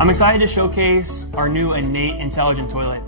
I'm excited to showcase our new Innate Intelligent Toilet.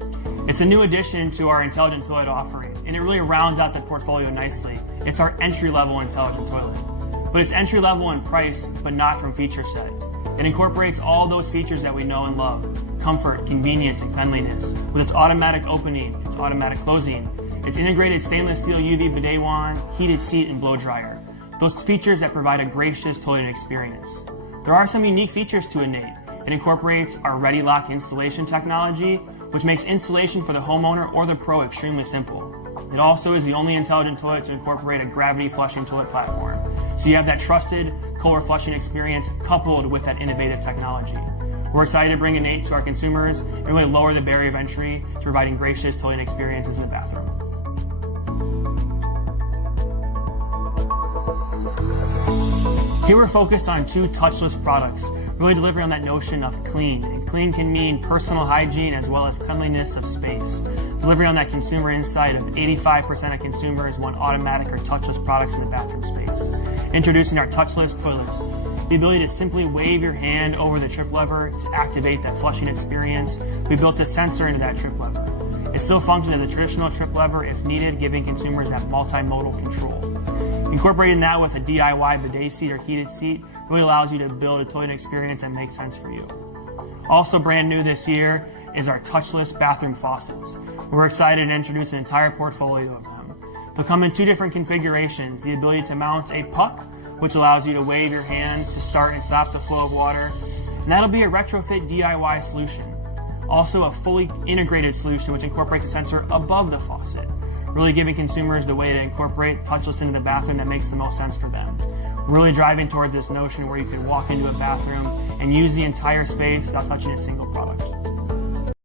It's a new addition to our Intelligent Toilet offering, and it really rounds out the portfolio nicely. It's our entry-level Intelligent Toilet. But it's entry-level in price, but not from feature set. It incorporates all those features that we know and love: comfort, convenience, and cleanliness. With its automatic opening, its automatic closing, its integrated stainless steel UV bidet wand, heated seat, and blow dryer. Those features that provide a gracious toilet experience. There are some unique features to Innate. It incorporates our Ready Lock installation technology, which makes installation for the homeowner or the pro extremely simple. It also is the only intelligent toilet to incorporate a gravity flushing toilet platform. So you have that trusted Kohler flushing experience coupled with that innovative technology. We're excited to bring Innate to our consumers and really lower the barrier of entry to providing gracious toilet experiences in the bathroom. Here we're focused on two touchless products, really delivering on that notion of clean. And clean can mean personal hygiene as well as cleanliness of space. Delivering on that consumer insight of 85% of consumers want automatic or touchless products in the bathroom space. Introducing our touchless toilets. The ability to simply wave your hand over the trip lever to activate that flushing experience. We built a sensor into that trip lever. It still functions as a traditional trip lever if needed, giving consumers that multimodal control. Incorporating that with a DIY bidet seat or heated seat really allows you to build a toilet experience that makes sense for you. Also brand new this year is our touchless bathroom faucets. We're excited to introduce an entire portfolio of them. They'll come in two different configurations: the ability to mount a puck, which allows you to wave your hand to start and stop the flow of water, and that'll be a retrofit DIY solution. Also a fully integrated solution which incorporates a sensor above the faucet, really giving consumers the way to incorporate touchless into the bathroom that makes the most sense for them. We're really driving towards this notion where you can walk into a bathroom and use the entire space without touching a single product.